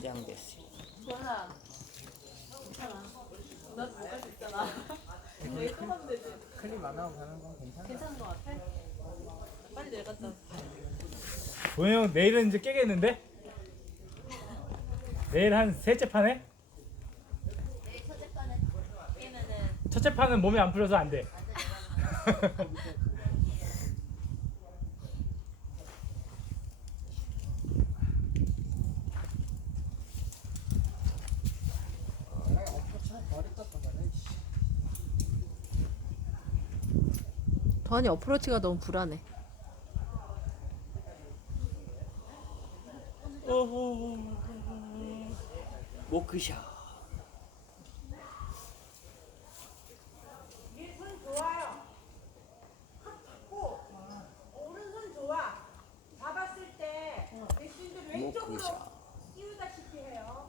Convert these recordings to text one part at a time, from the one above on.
긴장됐어. 주원아 괜찮아 나도 못갈 수 있잖아 내일 또 가면 되지 클립 안 하고 가는 건 괜찮아. 괜찮은 거 같아? 빨리 내려갔다 도현 형 내일은 이제 깨겠는데? 내일 한 셋째 판에? 내일 첫째 판에 깨면은 첫째 판은 몸이 안 풀려서 안 돼. 도환이 어프로치가 너무 불안해. 모크샷. 손 좋아요. 고 오른손 좋아. 잡았을 때 대신들 왼쪽으로 모크샷. 띄우다시피 해요.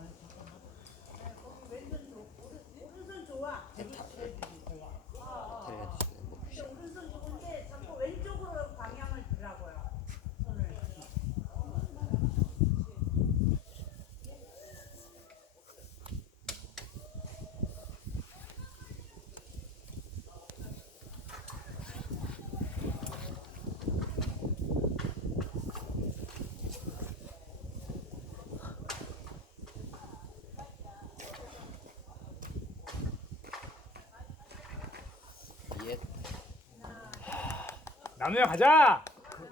네, 거기 왼손 좋 오른, 오른손 좋아. 테레비전 모크샷. 근데 오른손 좋은데 자꾸 왼쪽으로 방향을 두라고요. 손을. 예. 남우야 가자.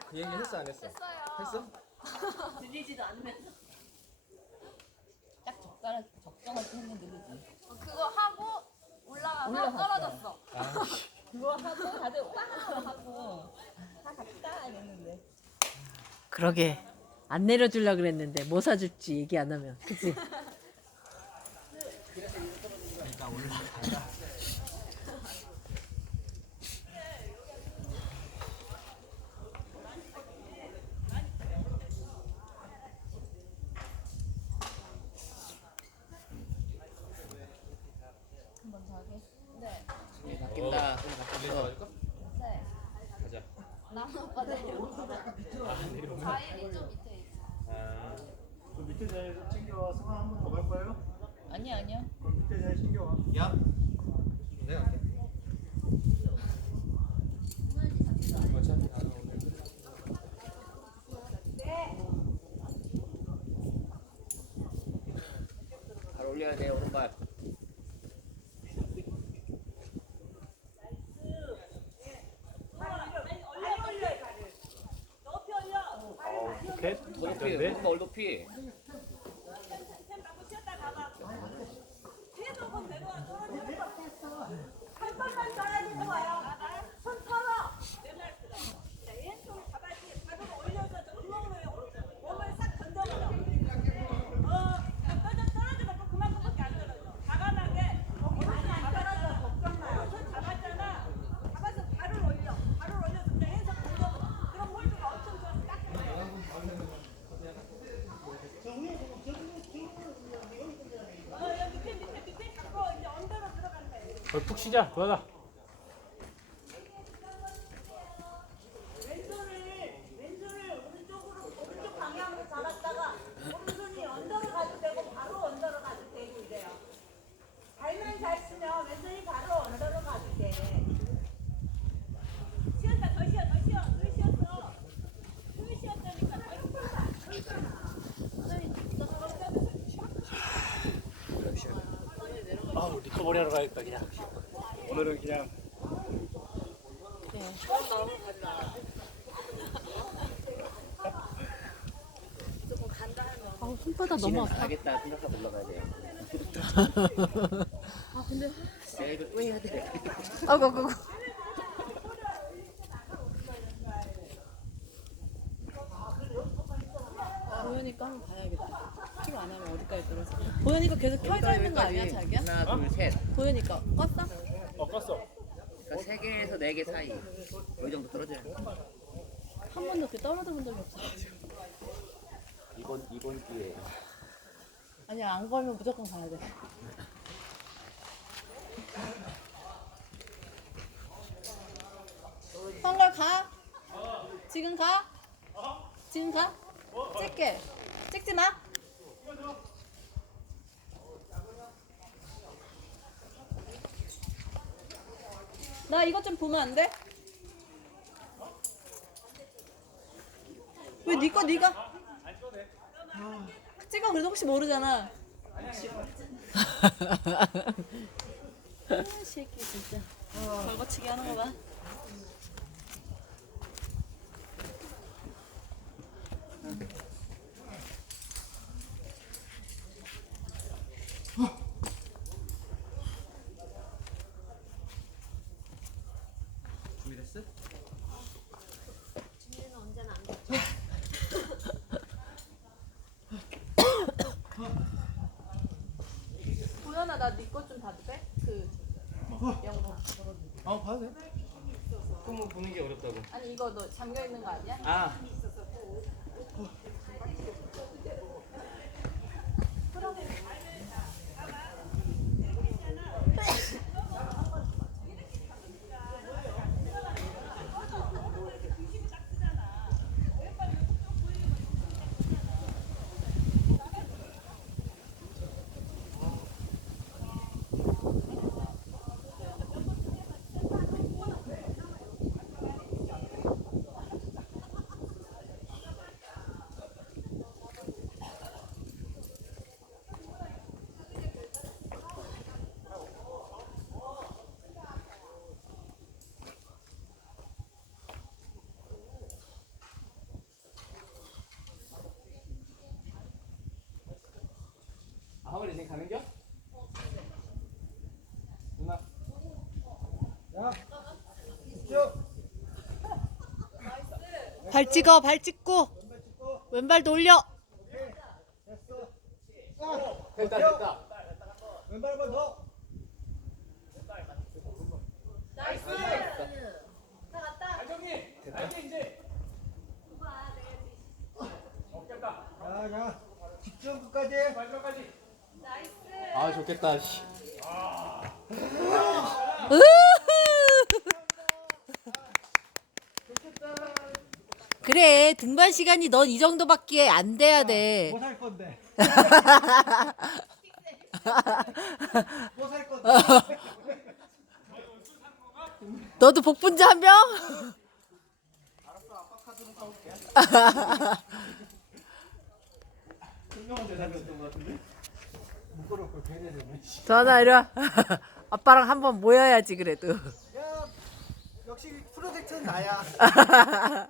그 얘기 했어 안 했어? 했어? 들리지도 않으면서 딱 적당한 적당한 힘을 누르지. 어, 그거 하고 올라가서 올라갔어. 떨어졌어 그거 하고 다들 와 하고 다 갔다 이랬는데. 그러게 안 내려주려 그랬는데 뭐 사줄지 얘기 안 하면 그치? 한번 더 하게. 네. 손이 바뀐다. 손이 바뀌었어. 네. 가자. 나무 오빠 내려. 과일이 좀 밑에 있어. 아, 그 밑에 자리에서 챙겨와 승아 한번 더 갈 거예요? 아니 아니요. 그럼 밑에 자리 챙겨와. 야. 내가 갈게. 어차피 나는 오늘 발 올려야 돼 오른발. 어, 오케이. 더 높이. 안전데? 오른발 얼 높이. 한 번만 더 좋아요. 손 털어. 자, 왼손을 잡아야지. 발을 올려서 저 구멍으로 몸을 싹 던져버려. 어, 떨어져, 떨어져 갖고 그만큼밖에 안 떨어져. 과감하게 거기 많이 안 떨어져. 걱정 마요. 손 잡았잖아. 잡아서 발을 올려. 발을 올려서 그냥 해서 던져버려. 그럼 홀드가 엄청 좋아서 딱 어, 여기 밑에, 밑에, 밑에 잡고 이제 언더로 들어간다. 거기 푹 쉬자. 쉬었다. 아우 리커버리 하러 가야겠다 그냥. 오늘은 그냥 아 손바닥 너무 아파. 가겠다 생각하고 올라가야 돼. 아 근데 야 이거 또 해야 돼. 아이고 아이고. 아이고. 보현이가 한번 가야겠다 킬안 하면 어디까지 떨어져 보현이가 계속 켜져 있는 거 아니야 자기야? 하나 둘 셋. 보현이가 껐어? 어 껐어. 그러니까 세 개에서 네개 사이. 이 정도 떨어져야 돼. 한 번도 그렇게 떨어져 본 적이 없어가지고 이번 이번 기회에. 아니야 안 걸면 무조건 가야 돼 한걸 가? 지금 가? 지금 가? 찍게 찍지 마 나 이것 좀 보면 안 돼? 왜 니꺼 니가? 찍어 그래도 혹시 모르잖아. 아, 새끼 진짜. 벌거치기 하는 거 봐. 나니것좀 봐도 돼? 그 영상. 어 봐도 돼? 그거 보는 게 어렵다고. 아니 이거 너 잠겨 있는 거 아니야? 아. 아무리 이제 가는겨? 누나. 야 쭉. 발 찍어 발 찍고 올려 됐어. 됐다 됐다. 왼발 한번 더. 야, 야, 직전까지. 마지막까지. 아 좋겠다. 씨. 그래 등반 시간이 넌 이 정도밖에 안 돼야 돼 뭐 살 건데? 뭐 살 건데? 너도 복분자 한 병? 설명한테 다녔던 것 같은데? 부끄럽고 괜히 되네. 전화 이리 와 아빠랑 한번 모여야지 그래도 야, 역시 프로젝트는 나야.